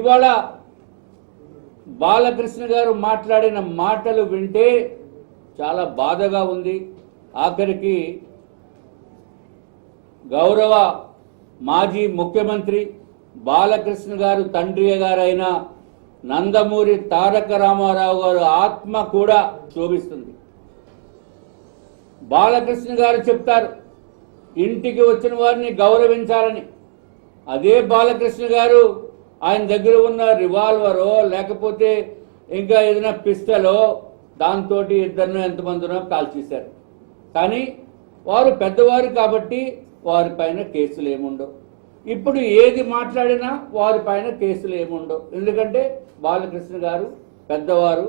ఇవాళ బాలకృష్ణ గారు మాట్లాడిన మాటలు వింటే చాలా బాధగా ఉంది. ఆఖరికి గౌరవ మాజీ ముఖ్యమంత్రి బాలకృష్ణ గారు తండ్రి గారైన నందమూరి తారక రామారావు గారు ఆత్మ కూడా శోభిస్తుంది. బాలకృష్ణ గారు చెప్తారు ఇంటికి వచ్చిన వారిని గౌరవించాలని. అదే బాలకృష్ణ గారు ఆయన దగ్గర ఉన్న రివాల్వరో లేకపోతే ఇంకా ఏదైనా పిస్టలో దాంతో ఇద్దరినో ఎంతమందినో కాల్చేశారు. కానీ వారు పెద్దవారు కాబట్టి వారిపైన కేసులు ఏముండవు. ఇప్పుడు ఏది మాట్లాడినా వారిపైన కేసులు ఏముండవు. ఎందుకంటే బాలకృష్ణ గారు పెద్దవారు,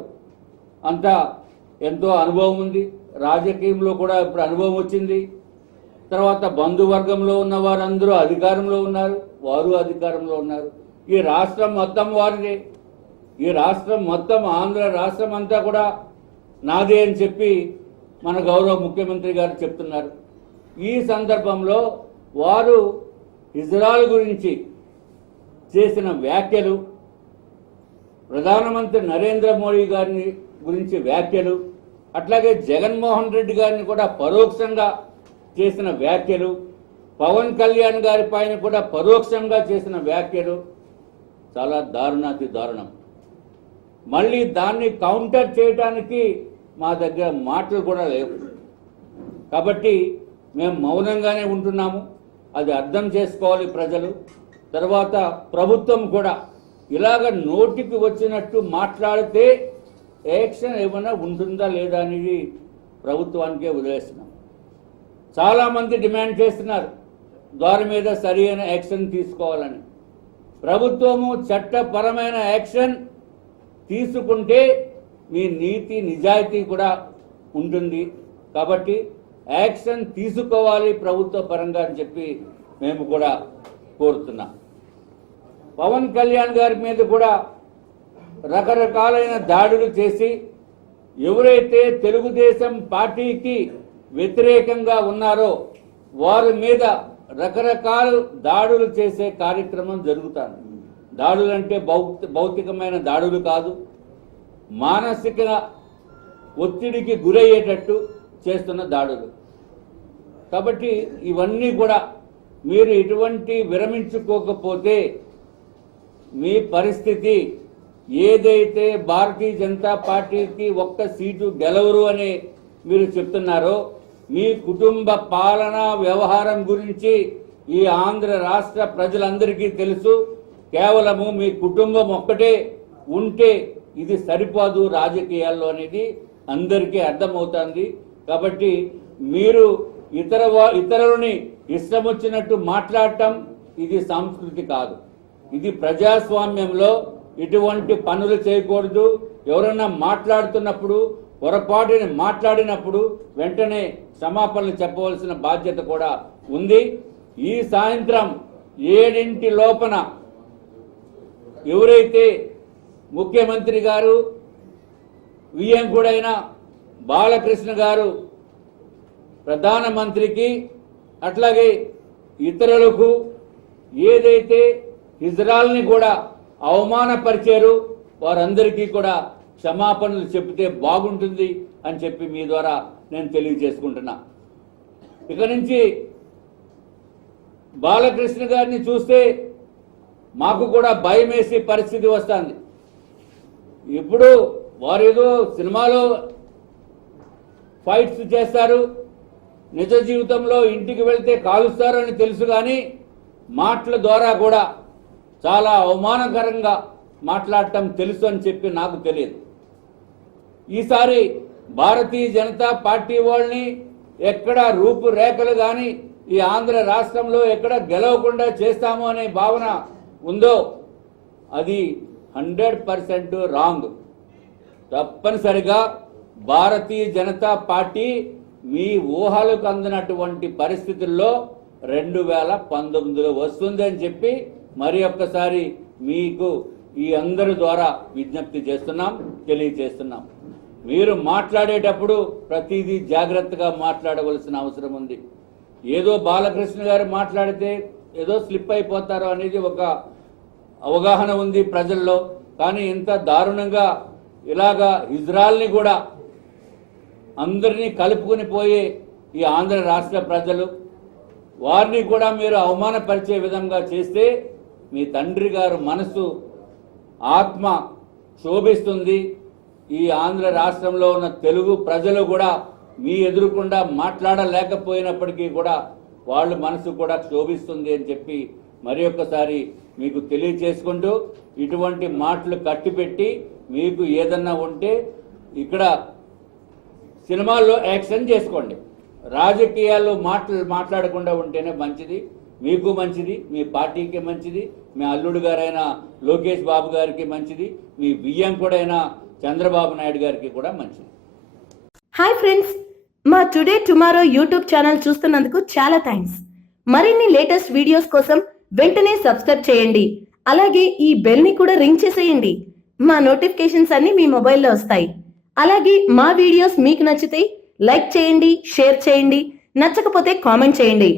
అంతా ఎంతో అనుభవం ఉంది. రాజకీయంలో కూడా ఇప్పుడు అనుభవం వచ్చింది. తర్వాత బంధువర్గంలో ఉన్న వారందరూ అధికారంలో ఉన్నారు, వారు అధికారంలో ఉన్నారు. ఈ రాష్ట్రం మొత్తం వారిదే. ఈ రాష్ట్రం మొత్తం ఆంధ్ర రాష్ట్రం అంతా కూడా నాదే అని చెప్పి మన గౌరవ ముఖ్యమంత్రి గారు చెప్తున్నారు. ఈ సందర్భంలో వారు ఇజ్రాయెల్ గురించి చేసిన వ్యాఖ్యలు, ప్రధానమంత్రి నరేంద్ర మోడీ గారిని గురించి వ్యాఖ్యలు, అట్లాగే జగన్మోహన్ రెడ్డి గారిని కూడా పరోక్షంగా చేసిన వ్యాఖ్యలు, పవన్ కళ్యాణ్ గారి పైన కూడా పరోక్షంగా చేసిన వ్యాఖ్యలు చాలా దారుణాతి దారుణం. మళ్ళీ దాన్ని కౌంటర్ చేయడానికి మా దగ్గర మాటలు కూడా లేవు. కాబట్టి మేము మౌనంగానే ఉంటున్నాము. అది అర్థం చేసుకోవాలి ప్రజలు. తర్వాత ప్రభుత్వం కూడా ఇలాగ నోటికి వచ్చినట్టు మాట్లాడితే యాక్షన్ ఏమైనా ఉంటుందా లేదా అనేది ప్రభుత్వానికే వదిలేస్తున్నాం. చాలామంది డిమాండ్ చేస్తున్నారు దాని మీద సరి అయిన యాక్షన్ తీసుకోవాలని. ప్రభుత్వము చట్టపరమైన యాక్షన్ తీసుకుంటే మీ నీతి నిజాయితీ కూడా ఉంటుంది. కాబట్టి యాక్షన్ తీసుకోవాలి ప్రభుత్వ పరంగా అని చెప్పి మేము కూడా కోరుతున్నాం. పవన్ కళ్యాణ్ గారి మీద కూడా రకరకాలైన దాడులు చేసి ఎవరైతే తెలుగుదేశం పార్టీకి వ్యతిరేకంగా ఉన్నారో వారి మీద రకరకాల దాడులు చేసే కార్యక్రమం జరుగుతుంది. దాడులు అంటే భౌతికమైన దాడులు కాదు, మానసిక ఒత్తిడికి గురయ్యేటట్టు చేస్తున్న దాడులు. కాబట్టి ఇవన్నీ కూడా మీరు ఇటువంటి విరమించుకోకపోతే మీ పరిస్థితి ఏదైతే భారతీయ జనతా పార్టీకి ఒక్క సీటు గెలవరు అని మీరు చెప్తున్నారో, మీ కుటుంబ పాలన వ్యవహారం గురించి ఈ ఆంధ్ర రాష్ట్ర ప్రజలందరికీ తెలుసు. కేవలము మీ కుటుంబం ఒక్కటే ఉంటే ఇది సరిపోదు రాజకీయాల్లో అనేది అందరికీ అర్థమవుతుంది. కాబట్టి మీరు ఇతరులని ఇష్టం వచ్చినట్టు మాట్లాడటం ఇది సంస్కృతి కాదు. ఇది ప్రజాస్వామ్యంలో ఇటువంటి పనులు చేయకూడదు. ఎవరైనా మాట్లాడుతున్నప్పుడు పొరపాటుని మాట్లాడినప్పుడు వెంటనే క్షమాపణలు చెప్పవలసిన బాధ్యత కూడా ఉంది. ఈ సాయంత్రం 7 లోపల ఎవరైతే ముఖ్యమంత్రి గారు వియ్యంకుడైన బాలకృష్ణ గారు ప్రధానమంత్రికి అట్లాగే ఇతరులకు ఏదైతే ఇజ్రాయెల్ని కూడా అవమానపరిచారు వారందరికీ కూడా క్షమాపణలు చెబితే బాగుంటుంది అని చెప్పి మీ ద్వారా నేను తెలియజేసుకుంటున్నా. ఇక నుంచి బాలకృష్ణ గారిని చూస్తే మాకు కూడా భయం వేసే పరిస్థితి వస్తుంది. ఇప్పుడు వారు ఏదో సినిమాలో ఫైట్స్ చేస్తారు, నిజ జీవితంలో ఇంటికి వెళ్తే కాలుస్తారు అని తెలుసు. కానీ మాటల ద్వారా కూడా చాలా అవమానకరంగా మాట్లాడటం తెలుసు అని చెప్పి నాకు తెలియదు. ఈసారి భారతీయ జనతా పార్టీ వాళ్ళని ఎక్కడ రూపురేఖలు కానీ ఈ ఆంధ్ర రాష్ట్రంలో ఎక్కడ గెలవకుండా చేస్తాము అనే భావన ఉందో అది 100% రాంగ్. తప్పనిసరిగా భారతీయ జనతా పార్టీ మీ ఊహలకు అందినటువంటి పరిస్థితుల్లో 2019లో వస్తుందని చెప్పి మరి ఒక్కసారి మీకు ఈ అందరి ద్వారా విజ్ఞప్తి చేస్తున్నాం, తెలియజేస్తున్నాం. మీరు మాట్లాడేటప్పుడు ప్రతిదీ జాగ్రత్తగా మాట్లాడవలసిన అవసరం ఉంది. ఏదో బాలకృష్ణ గారు మాట్లాడితే ఏదో స్లిప్ అయిపోతారో అనేది ఒక అవగాహన ఉంది ప్రజల్లో. కానీ ఇంత దారుణంగా ఇలాగా ఇజ్రాయల్ని కూడా అందరినీ కలుపుకొని పోయే ఈ ఆంధ్ర రాష్ట్ర ప్రజలు, వారిని కూడా మీరు అవమానపరిచే విధంగా చేస్తే మీ తండ్రి గారు మనసు, ఆత్మ శోభిస్తుంది. ఈ ఆంధ్ర రాష్ట్రంలో ఉన్న తెలుగు ప్రజలు కూడా మీ ఎదురుకుండా మాట్లాడలేకపోయినప్పటికీ కూడా వాళ్ళ మనసు కూడా శోభిస్తుంది అని చెప్పి మరి ఒక్కసారి మీకు తెలియచేసుకుంటూ, ఇటువంటి మాటలు కట్టిపెట్టి మీకు ఏదన్నా ఉంటే ఇక్కడ సినిమాల్లో యాక్షన్ చేసుకోండి. రాజకీయాల్లో మాట్లాడకుండా ఉంటేనే మంచిది, మీకు మంచిది, మీ పార్టీకి మంచిది, మీ అల్లుడు గారైన లోకేష్ బాబు గారికి మంచిది, మీ వియ్యంకుడైన చంద్రబాబు నాయుడు గారికి కూడా మంచిది. హాయ్ ఫ్రెండ్స్, మా టుడే టుమారో యూట్యూబ్ ఛానల్ చూస్తున్నందుకు చాలా థ్యాంక్స్. మరిన్ని లేటెస్ట్ వీడియోస్ కోసం వెంటనే సబ్స్క్రైబ్ చేయండి. అలాగే ఈ బెల్ ని కూడా రింగ్ చేసేయండి. మా నోటిఫికేషన్స్ అన్ని మీ మొబైల్లో వస్తాయి. అలాగే మా వీడియోస్ మీకు నచ్చితే లైక్ చేయండి, షేర్ చేయండి, నచ్చకపోతే కామెంట్ చేయండి.